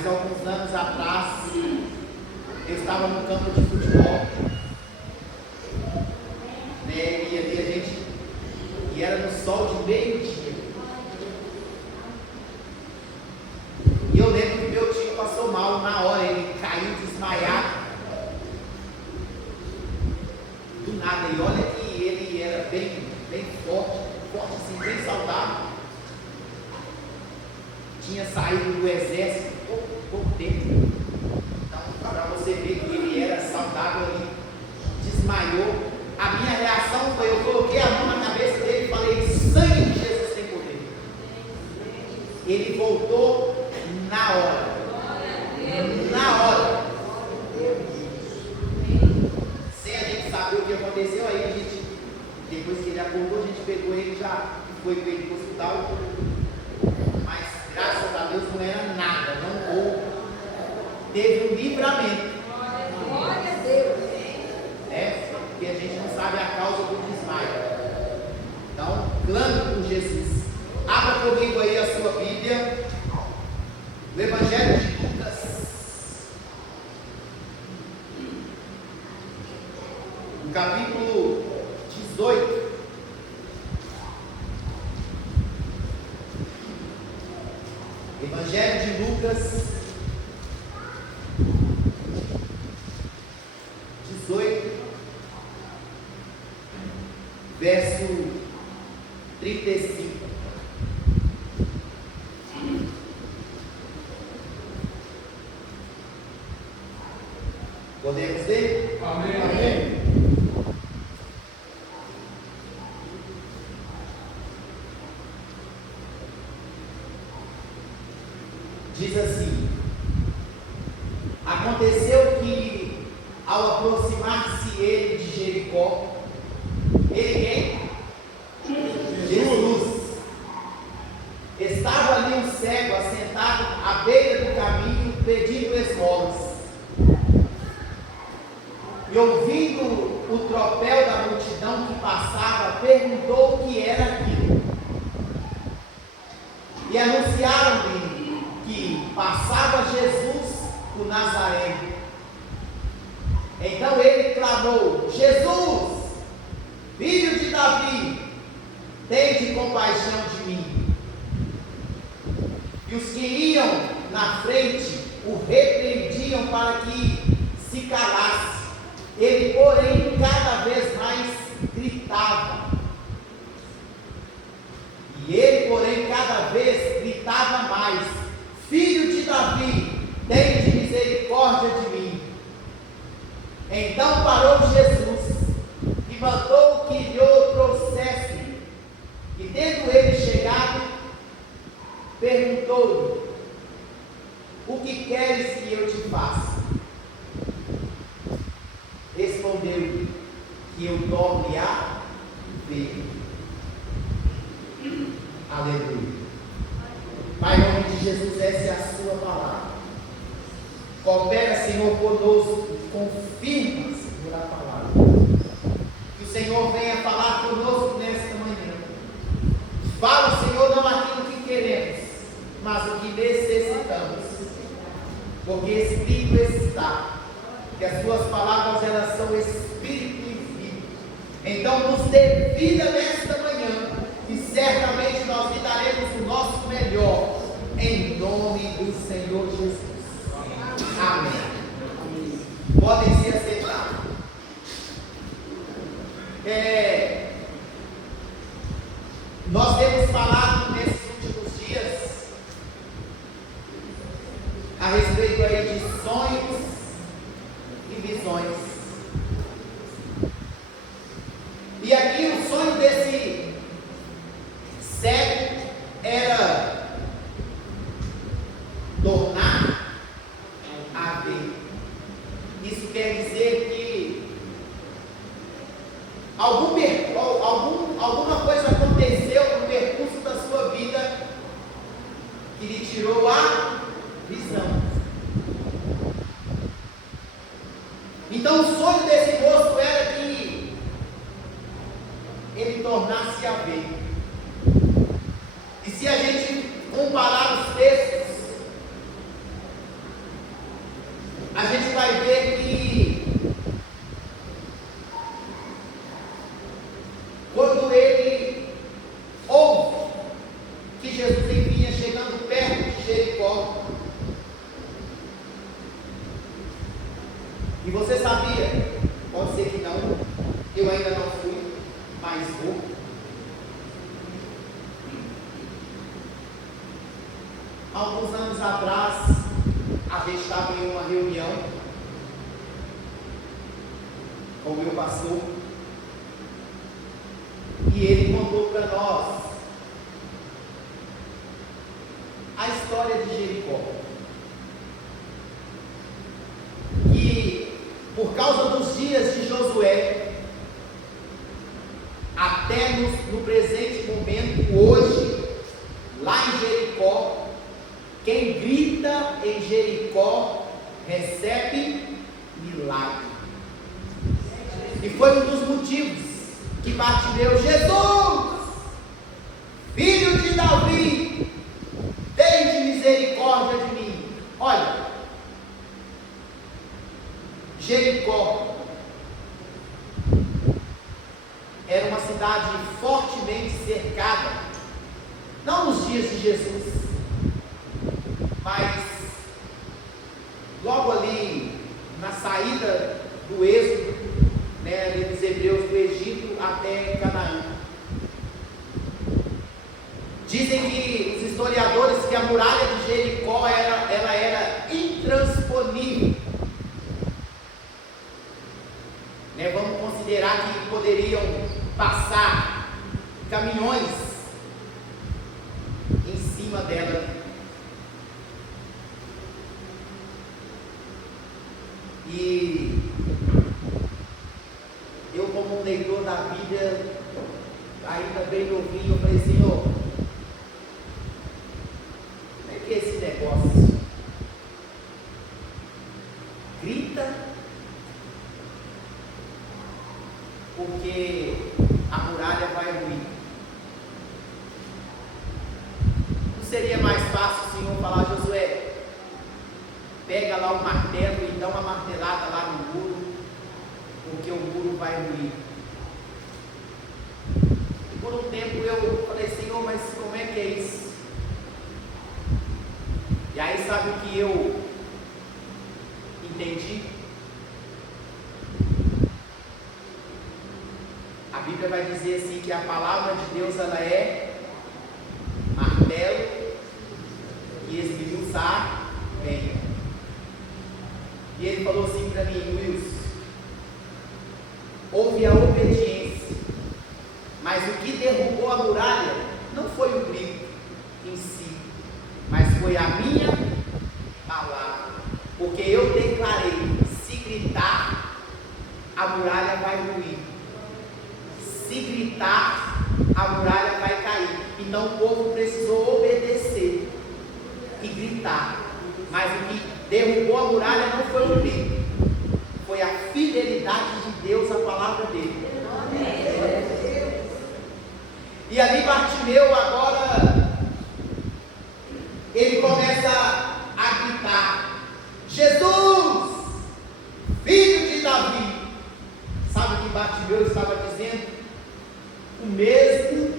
mas alguns anos atrás eu estava no campo de futebol, né, e ali a gente, e era no sol de meio-dia, e eu lembro que meu tio passou mal na hora, ele caiu desmaiado, do nada, e olha que ele era bem forte assim, bem saudável, tinha saído do exército pouco tempo, então para você ver que ele era saudável, ele desmaiou. A minha reação foi, eu coloquei a mão na cabeça dele e falei: sangue de Jesus tem poder. Ele voltou na hora, sem a gente saber o que aconteceu. Aí a gente, depois que ele acordou, a gente pegou ele, já foi com ele para o hospital, mas graças a Deus não era nada, não houve, teve um livramento. Glória a Deus. Porque a gente não sabe a causa do desmaio. Então, clame por Jesus. Abra comigo aí a sua Bíblia, o Evangelho de Lucas, no capítulo 18. Evangelho de Lucas 18, verso 35. Podemos ler? Amém. Amém. Diz assim: aconteceu que, ao aproximar-se ele de Jericó, ele quem? Jesus. Estava ali um cego assentado à beira do caminho, pedindo esmolas. E ouvindo o tropel da multidão que passava, perguntou o que era aquilo. E anunciaram-lhe que passava Jesus, o Nazareno. Então ele clamou: Jesus, filho de Davi, tende compaixão de mim. E os que iam na frente o repreendiam para que se calasse. Ele, porém, cada vez mais gritava. E ele, porém, cada vez gritava mais: Filho de Davi, tende misericórdia de mim. Então parou Jesus e mandou que lhe o trouxesse. E tendo ele chegado, perguntou-lhe: O que queres que eu te faça? Respondeu-lhe: que eu torne a ver. Aleluia. Pai, em nome de Jesus, essa é a sua palavra. Coopera, Senhor, conosco, confirma, Senhor, a palavra. Que o Senhor venha falar conosco nesta manhã. Fala, Senhor, não aquilo que queremos, mas o que necessitamos. Porque Espírito está, que as tuas palavras, elas são Espírito e vida. Então nos dê vida nesta manhã, e certamente nós lhe daremos o nosso melhor, em nome do Senhor Jesus. Amém. Podem se aceitar. Nós temos falado nesses últimos dias a respeito aí de sonhos e visões. E aqui o sonho desse cego era tornar a ver. Isso quer dizer que alguma coisa aconteceu no percurso da sua vida que lhe tirou a visão. Então o sonho desse moço era que ele tornasse a ver. E se a gente comparar os textos Jesus vinha chegando perto de Jericó. E você sabia? Pode ser que não, eu ainda não fui, mas vou. Alguns anos atrás, a gente estava em uma reunião com o meu pastor, e ele contou para nós a história de Jericó. Que por causa dos dias de Josué, até no presente momento, hoje, lá em Jericó, quem grita em Jericó recebe milagre. E foi um dos motivos que Bartimeu: Jesus, filho de Davi, tende misericórdia de mim. Olha, Jericó era uma cidade fortemente cercada, não nos dias de Jesus, mas logo ali na saída do êxodo, ali dos hebreus do Egito até Canaã. Dizem que os historiadores que a muralha de Jericó ela era intransponível. Vamos considerar que poderiam passar caminhões em cima dela. E eu, como um leitor da Bíblia, ainda bem novinho, eu falei: Senhor, como é que é esse negócio? Grita, porque a muralha vai ruir. Não seria mais fácil o Senhor falar: Josué, pega lá o martelo e dá uma martelada lá no muro, porque o muro vai ruir? E por um tempo eu falei: Senhor, mas como é que é isso? E aí sabe o que eu entendi? A Bíblia vai dizer assim que a palavra de Deus ela é martelo e esmiuçar bem. E ele falou assim para mim: Wilson, houve a obediência, mas o que derrubou a muralha não foi o grito em si, mas foi a minha palavra, porque eu declarei: se gritar, a muralha vai ruir, se gritar, a muralha vai cair. Então o povo precisou obedecer e gritar, mas o que derrubou a muralha não foi o grito, foi a fidelidade de Deus à palavra dele. E ali Bartimeu agora, ele começa a gritar: Jesus, filho de Davi. Sabe o que Bartimeu estava dizendo? O mesmo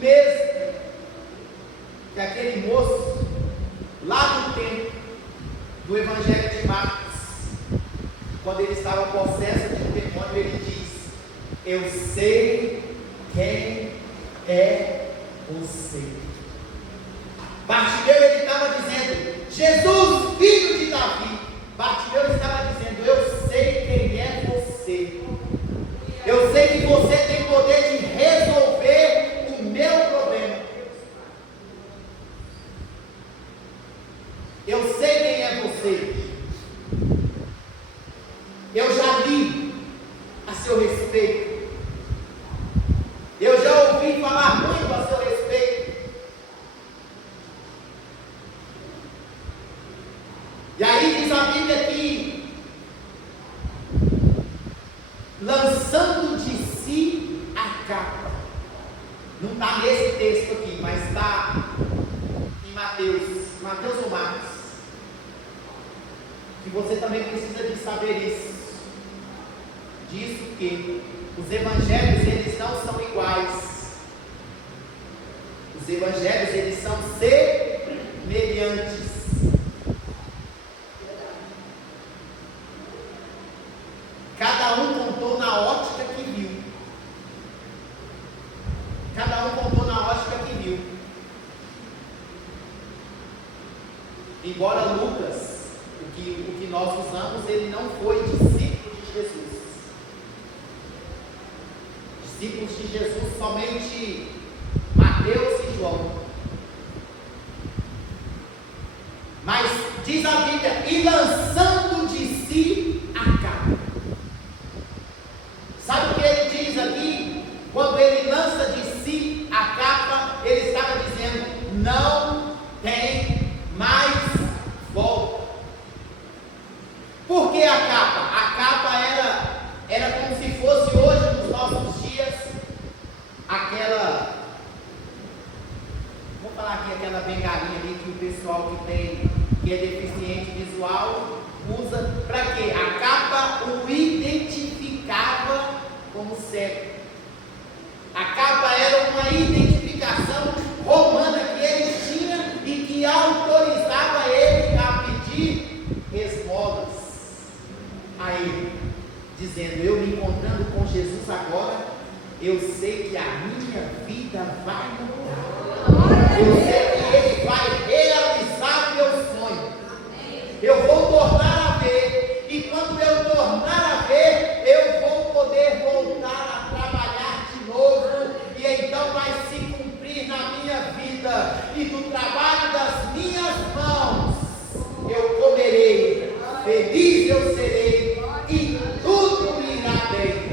que aquele moço lá no tempo do Evangelho de Marcos, quando ele estava possesso de um demônio, ele diz: eu sei quem é você. Bartimeu, ele estava dizendo: Jesus, filho de Davi. Bartimeu estava dizendo: eu sei quem é você. Eu sei que você tem poder de resolver o meu problema. Eu sei quem é você. Eu já li a seu respeito. Eu já ouvi falar muito a seu respeito. E aí diz a Bíblia que, lançando de si a capa, não está nesse texto aqui, mas está em Mateus ou Marcos, que você também precisa de saber isso. Diz que os evangelhos, eles não são iguais. Os evangelhos, eles são semelhantes. Cada um contou na ótica que viu. Cada um contou na ótica que viu. Embora Lucas, o que nós usamos, ele não foi discípulo de Jesus. Discípulos de Jesus somente Mateus e João. Mas diz a Bíblia, e lançando de si a capa. Sabe o que ele diz aqui? Quando ele lança de si a capa, ele estava dizendo, não tem mais volta. Por que a capa? A capa era como se fosse hoje, nos nossos dias, aquela, vou falar aqui, aquela bengalinha ali que o pessoal que é deficiente visual usa, para quê? A capa o identificava como cego. A capa era uma identificação romana que ele tinha e que autorizava ele a pedir esmolas a ele, dizendo, eu me encontrando com Jesus agora, eu sei que a minha vida vai mudar. Eu sei que ele vai realizar meu sonho. Eu vou tornar a ver. E quando eu tornar a ver, eu vou poder voltar a trabalhar de novo. E então vai se cumprir na minha vida. E do trabalho das minhas mãos, eu comerei. Feliz eu serei. E tudo me irá bem.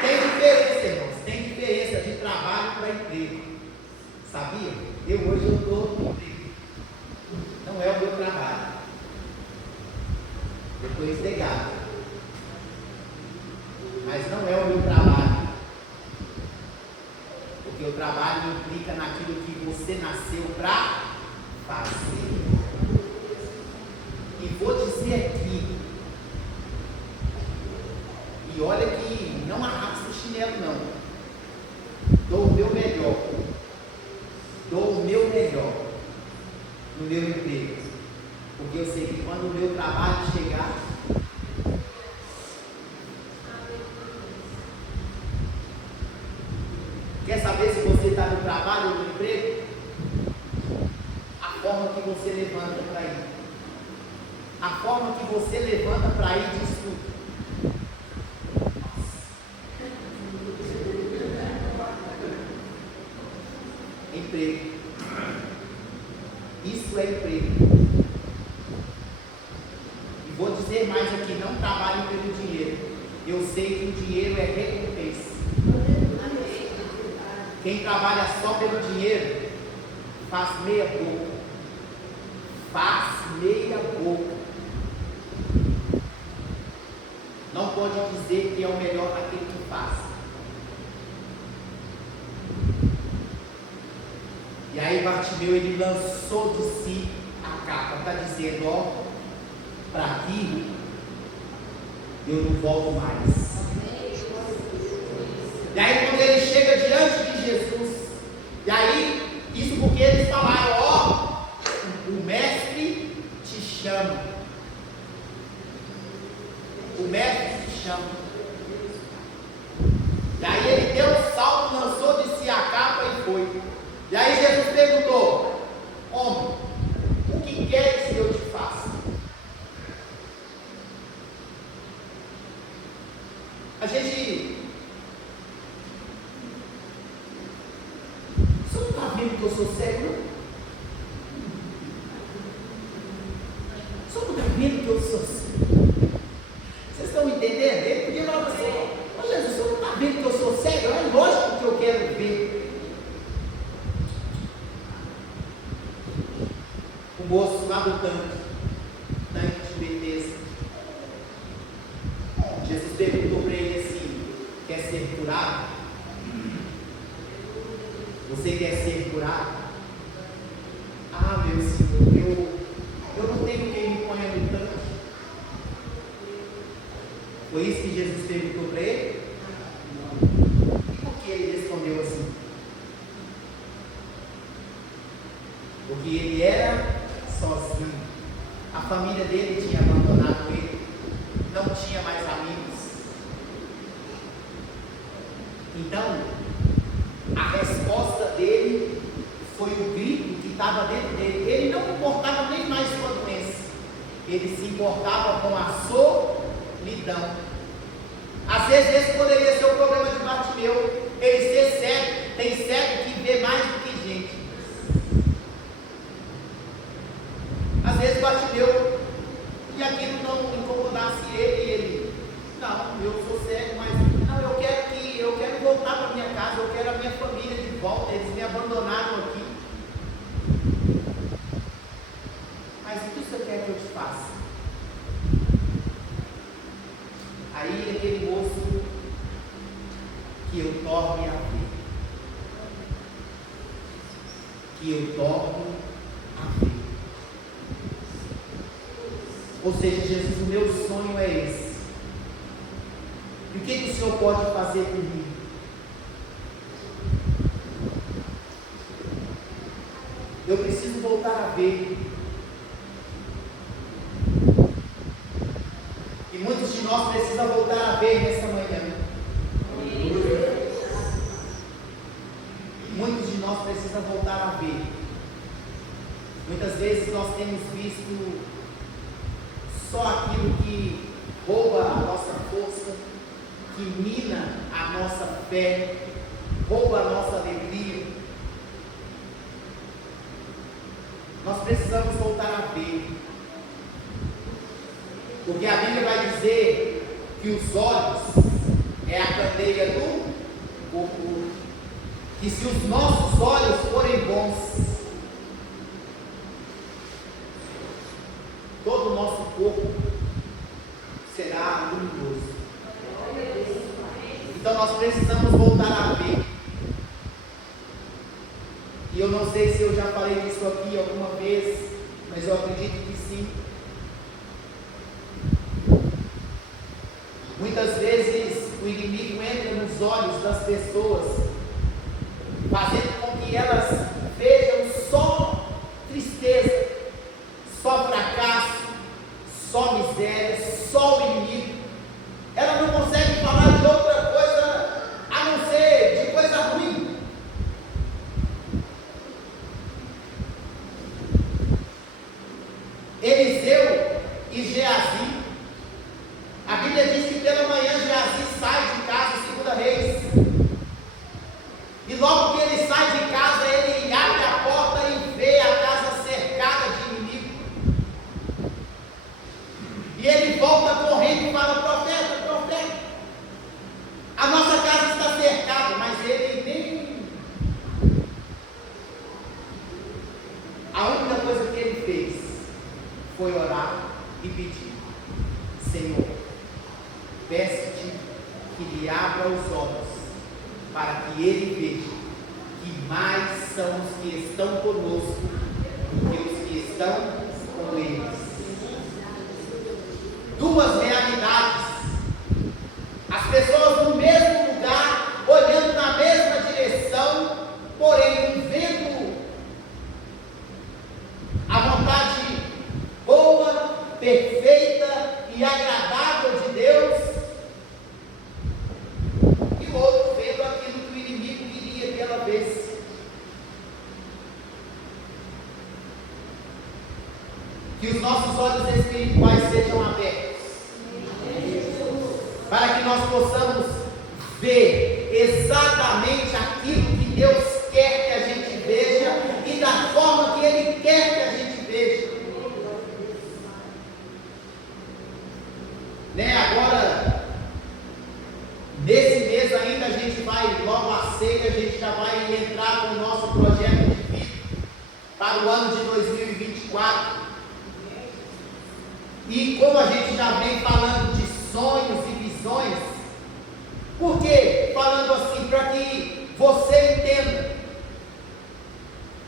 Tem diferença, irmãos, tem diferença de trabalho para emprego. Sabia? Hoje eu estou no emprego. Não é o meu trabalho. Eu estou empregado. Mas não é o meu trabalho. Porque o trabalho implica naquilo que você nasceu para fazer. E vou dizer aqui, e olha que não arrasta o chinelo não, dou o meu melhor no meu emprego, porque eu sei que quando o meu trabalho chegar, quer saber se você está no trabalho ou no emprego? A forma que você levanta para ir. A forma que você levanta para ir diz tudo. Emprego. Isso é emprego. E vou dizer mais aqui, não trabalhem pelo dinheiro. Eu sei que o dinheiro é recompensa. Quem trabalha só pelo dinheiro faz meia boca. Não pode dizer que é o melhor daquele que faz. E aí Bartimeu, ele lançou de si a capa, está dizendo, ó, para aqui eu não volto mais. E aí quando ele chega diante de Jesus, e aí, isso porque eles falaram, ó, o mestre te chama. O mestre te chama. E aí ele deu um salto, lançou de si a capa e foi. E aí Jesus perguntou, homem, o que queres que eu te faça? A gente... Você não está vendo que eu sou cego, não? Você não está vendo que eu sou cego? Vocês estão entendendo? Ele podia falar assim, ô Jesus, você não está vendo que eu sou cego? É lógico que eu quero ver. O moço lá do tanque de Betesda, Jesus perguntou para ele assim, quer ser curado? Você quer ser curado? Ah, meu Senhor, eu não tenho quem me ponha no tanque. Foi isso que Jesus perguntou para ele? família dele tinha abandonado ele, não tinha mais amigos. Então, a resposta dele foi o grito que estava dentro dele. Ele não importava nem mais com a doença, ele se importava com a solidão. Às vezes esse poderia ser o problema de Bartimeu, ele ser cego. Tem cego que vê mais do que gente. Às vezes Bartimeu, e aquilo não incomodasse ele, não, eu sou cego, mas não, eu quero voltar para minha casa, eu quero a minha família de volta, eles me abandonaram aqui. Mas o que você quer que eu te faça? Aí aquele moço, que eu torne a ver. Que eu torne a ver. Ou seja, Jesus, o meu sonho é esse. E o que o Senhor pode fazer por mim? Eu preciso voltar a ver. E muitos de nós precisam voltar a ver nessa manhã. Muitos de nós precisam voltar a ver. Muitas vezes nós temos visto só aquilo que rouba a nossa força, que mina a nossa fé, rouba a nossa alegria. Nós precisamos voltar a ver. Porque a Bíblia vai dizer que os olhos é a candeia do corpo. Que se os nossos olhos forem bons, todo o nosso corpo será luminoso. Então nós precisamos voltar a ver. E eu não sei se eu já falei disso aqui alguma vez, mas eu acredito que sim. Muitas vezes o inimigo entra nos olhos das pessoas, fazendo com que elas vejam só tristeza, só fracasso, só miséria, só o inimigo. Ela não consegue falar de outra coisa a não ser de coisa ruim. Eliseu e Geazi, a Bíblia diz que pela manhã Geazi sai de casa, 2 Reis, e logo que ele sai de casa, ele abre a porta e vê a casa cercada de inimigo, e ele volta correndo e fala: profeta, profeta, a nossa casa está cercada. Mas ele nem... A única coisa que ele fez foi orar e pedir: Senhor, peço-te que lhe abra os olhos, para que ele veja que mais são os que estão conosco do que os que estão com eles. Duas realidades: as pessoas no mesmo lugar, olhando na mesma direção, porém não vendo a vontade boa, perfeita e agradável de Deus, e o outro vendo aquilo que o inimigo queria que ela visse. Que os nossos olhos espirituais sejam abertos, para que nós possamos ver exatamente aquilo que Deus quer que a gente veja e da forma que Ele quer que a gente veja. Agora, nesse mês ainda, a gente vai, logo a ceia, a gente já vai entrar com o nosso projeto de vida para o ano de 2024. E como a gente já vem falando de sonhos e visões, por que falando assim? Para que você entenda.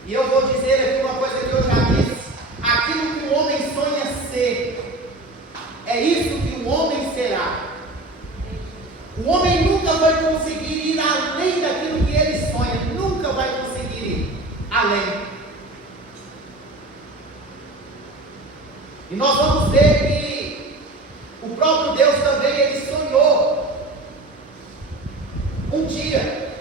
E eu vou dizer aqui uma coisa que eu já disse: aquilo que o homem sonha ser, é isso que o homem será. O homem nunca vai conseguir ir além daquilo que ele sonha, nunca vai conseguir ir além. E E nós vamos ver que o próprio Deus também, ele sonhou um dia.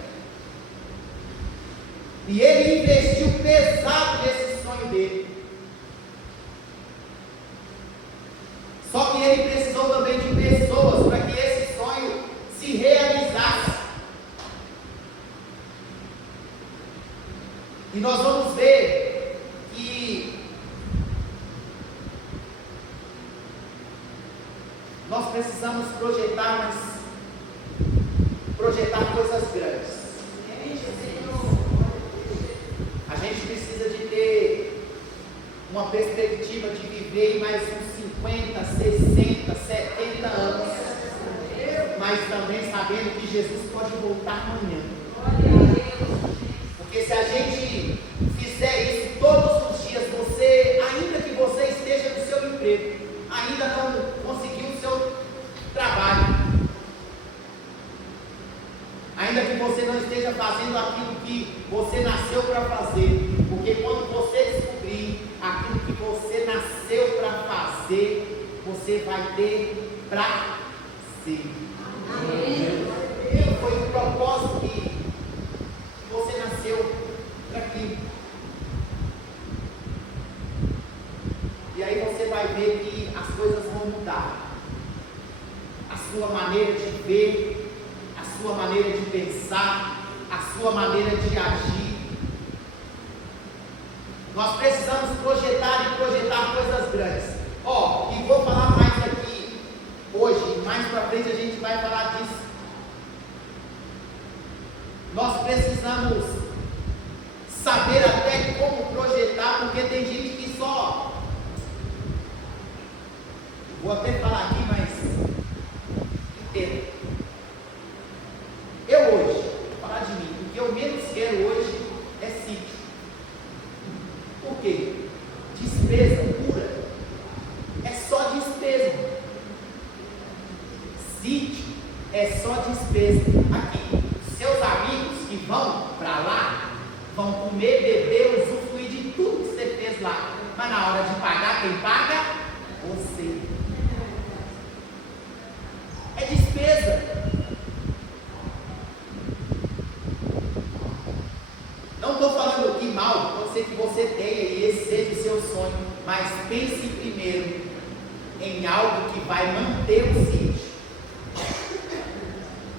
E ele investiu pesado nesse sonho dele. Só que ele precisou também de pessoas para que esse sonho se realizasse. E nós vamos ver que nós precisamos projetar coisas grandes. A gente precisa de ter uma perspectiva de viver mais uns 50, 60, 70 anos, mas também sabendo que Jesus pode voltar amanhã. Porque se a gente fizer isso todos os dias, ainda que você esteja no seu emprego, ainda não conseguiu o seu trabalho, ainda que você não esteja fazendo aquilo que você nasceu para fazer, porque quando você descobrir aquilo que você nasceu para fazer, você vai ter prazer. E foi o propósito que você nasceu para aquilo. E aí você vai ver que as coisas vão mudar. A sua maneira de ver, a sua maneira de pensar, a sua maneira de agir. Nós precisamos projetar coisas grandes. E vou falar mais aqui hoje, mais para frente a gente vai falar disso. Nós precisamos saber até como projetar, porque tem gente que só... Vou até falar aqui, mas entenda. Eu hoje, vou falar de mim, o que eu menos quero hoje é sítio. Por quê? Despesa pura. É só despesa. Sítio é só despesa. Aqui, seus amigos que vão para lá, vão comer, beber, usufruir de tudo que você fez lá. Mas na hora de pagar, quem paga? Você. É despesa. Não estou falando aqui mal, pode ser que você tenha e esse seja o seu sonho, mas pense primeiro em algo que vai manter o sítio.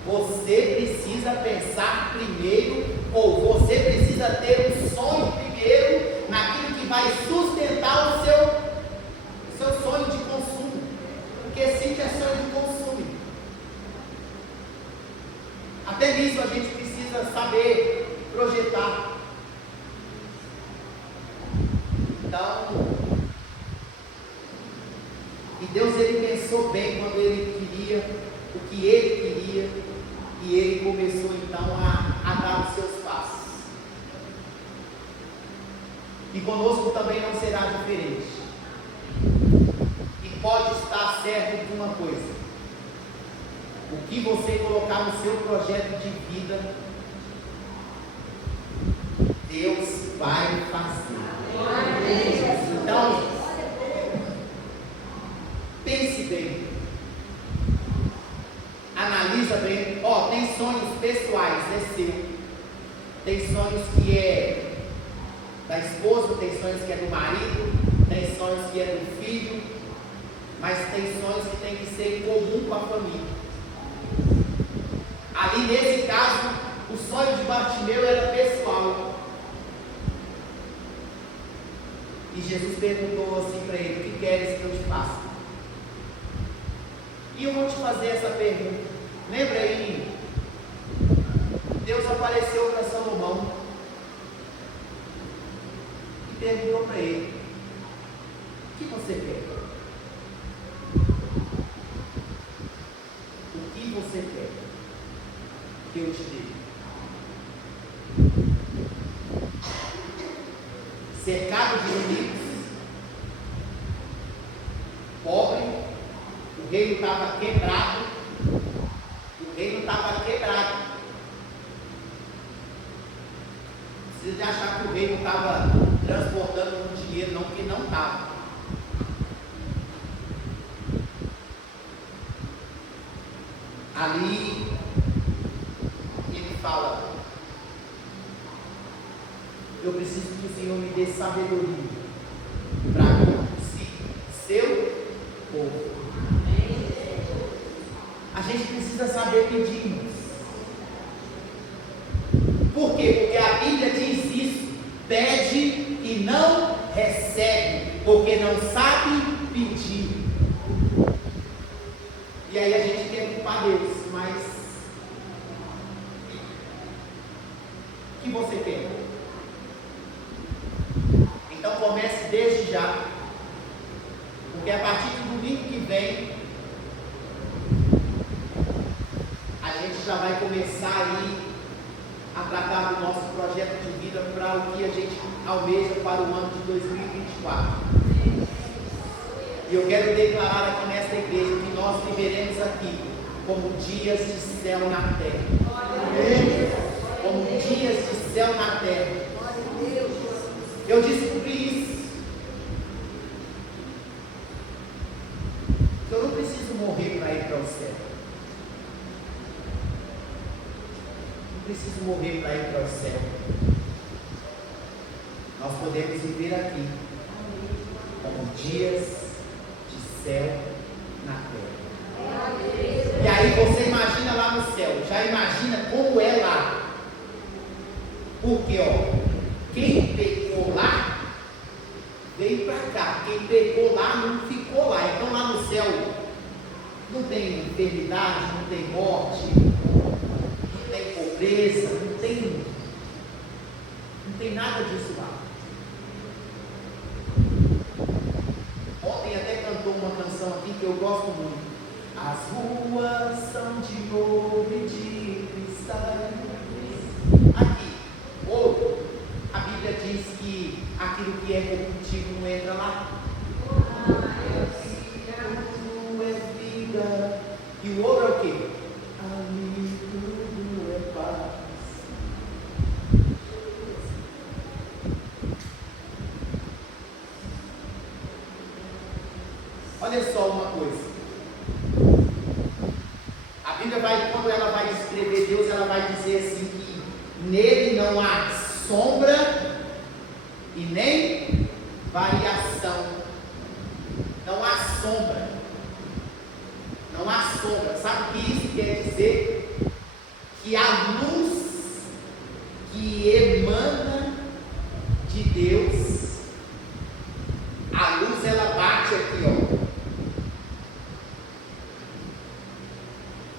Você precisa pensar primeiro, ou você precisa ter um sonho primeiro naquilo que vai sustentar o seu sonho de consumo, porque sítio é sonho de consumo. Até nisso a gente precisa saber projetar. Então, e Deus, ele pensou bem quando ele queria o que ele queria, e ele começou então a dar os seus passos. E conosco também não será diferente. E pode estar certo de uma coisa: o que você colocar no seu projeto de vida, Deus vai fazer. Então, pense bem, analisa bem. Tem sonhos pessoais, é seu. Tem sonhos que é da esposa, tem sonhos que é do marido, tem sonhos que é do filho, mas tem sonhos que tem que ser comum com a família. Ali nesse caso, o sonho de Bartimeu era pessoal. E Jesus perguntou assim para ele: o que queres que eu te faça? E eu vou te fazer essa pergunta. Lembra aí? Deus apareceu para Salomão e perguntou para ele: o que você quer? O que você quer que eu te dê? Cercado de inimigos, pobre, o reino estava quebrado, Não precisa de achar que o reino estava transportando muito dinheiro, não, porque não estava. fala: eu preciso que o Senhor me dê sabedoria para conduzir seu povo. A gente precisa saber pedir, irmãos. Por quê? Porque a Bíblia diz isso: pede e não recebe, porque não sabe pedir. E aí a gente quer culpar Deus, mas o que você quer? Então comece desde já, porque a partir do domingo que vem a gente já vai começar aí a tratar do nosso projeto de vida para o que a gente almeja para o ano de 2024. E eu quero declarar aqui nesta igreja que nós viveremos aqui como dias de céu na terra. Como dias de céu na terra. Eu descobri isso. Eu não preciso morrer para ir para o céu. Não preciso morrer para ir para o céu. Nós podemos viver aqui como dias céu na terra. E aí você imagina lá no céu, já imagina como é lá. Porque quem pecou lá veio para cá, quem pecou lá não ficou lá. Então lá no céu não tem enfermidade, não tem morte, não tem pobreza, não tem nada disso lá. Ontem até cantou uma canção aqui que eu gosto muito. As ruas são de ouro e de cristais. Aqui, ouro. A Bíblia diz que aquilo que é corruptível não entra lá. Tudo é vida. E o ouro é o quê? Ali tudo é paz. Olha só uma coisa. A Bíblia quando ela vai descrever Deus, ela vai dizer assim que nele não há sombra e nem variação. Não há sombra. Não há sombra. Sabe o que isso quer dizer? Que a luz que emana de Deus, a luz ela bate aqui,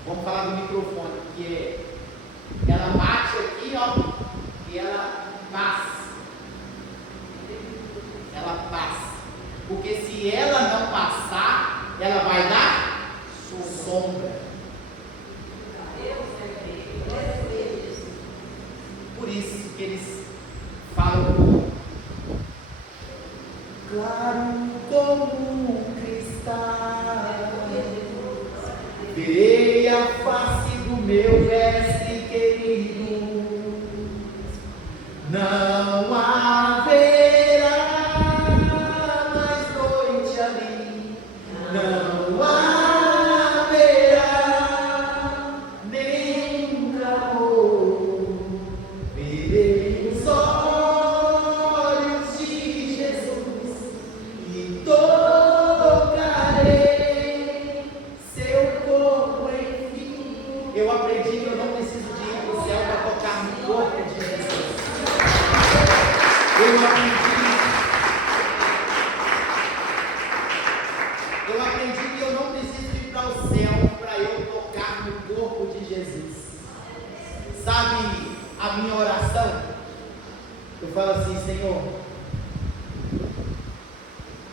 Vamos falar do microfone, porque ela bate aqui, e ela passa. Ela passa. Porque se ela não passar, ela vai dar sombra. Por isso que eles falam claro como um cristal. Verei a face do meu mestre querido, não haverá mais noite ali, não haverá nenhum calor. Verei os olhos de Jesus e tocarei seu corpo, enfim. Eu aprendi que eu não preciso de ir para o céu para tocar no corpo de Jesus. Eu aprendi que eu não preciso ir para o céu para eu tocar no corpo de Jesus. Sabe a minha oração? Eu falo assim: Senhor,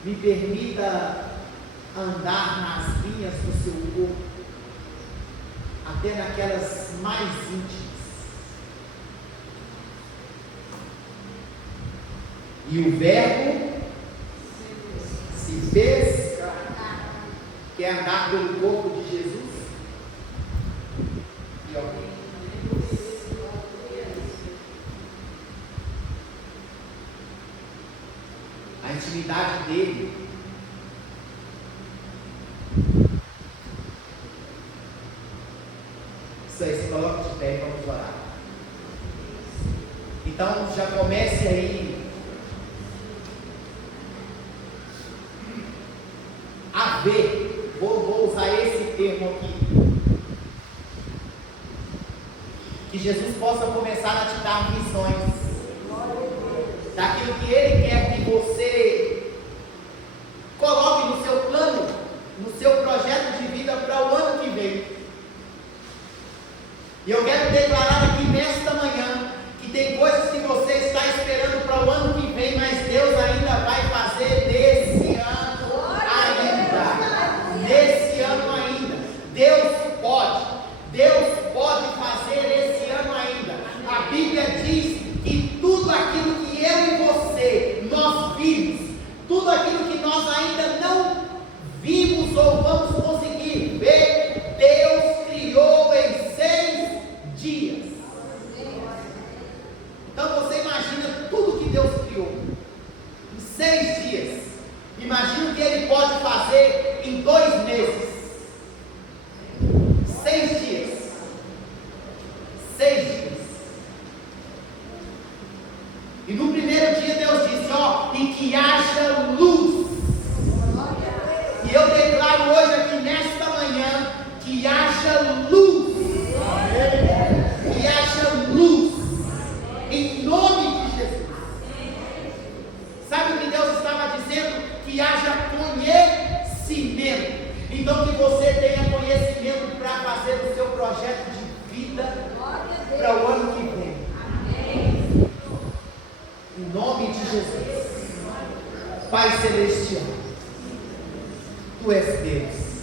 me permita andar nas linhas do seu corpo, até naquelas mais íntimas. E o Verbo se fez, quer andar pelo corpo de Jesus? E a intimidade dele isso aí, se coloca de pé e vamos orar. Então já comece aí a ver, vou usar esse termo aqui, que Jesus possa começar a te dar visões daquilo que Ele quer que você coloque no seu plano, no seu projeto de vida para o ano que vem. E eu quero declarar aqui nesta manhã que tem coisas que você está esperando para o ano que vem, mas Deus ainda vai fazer nesse ano ainda. Nesse ano ainda. Deus pode fazer esse ano ainda. A Bíblia diz que tudo aquilo que eu e você, nós vimos, tudo aquilo que nós ainda não vimos ou vamos conseguir ver, Deus criou em 6 dias. Então você imagina tudo que Deus criou em 6 dias. Imagina o que Ele pode fazer em 2 meses. 6 dias. 6 dias. E no primeiro dia Deus disse, em que haja luz. E eu declaro hoje aqui nesta manhã que haja luz. Que haja luz. Em nome de Jesus. Sabe o que Deus estava dizendo? Que haja conhecimento. Então que você tenha conhecimento para fazer o seu projeto de vida para o ano que vem. Em nome de Jesus. Pai Celestial, Tu és Deus.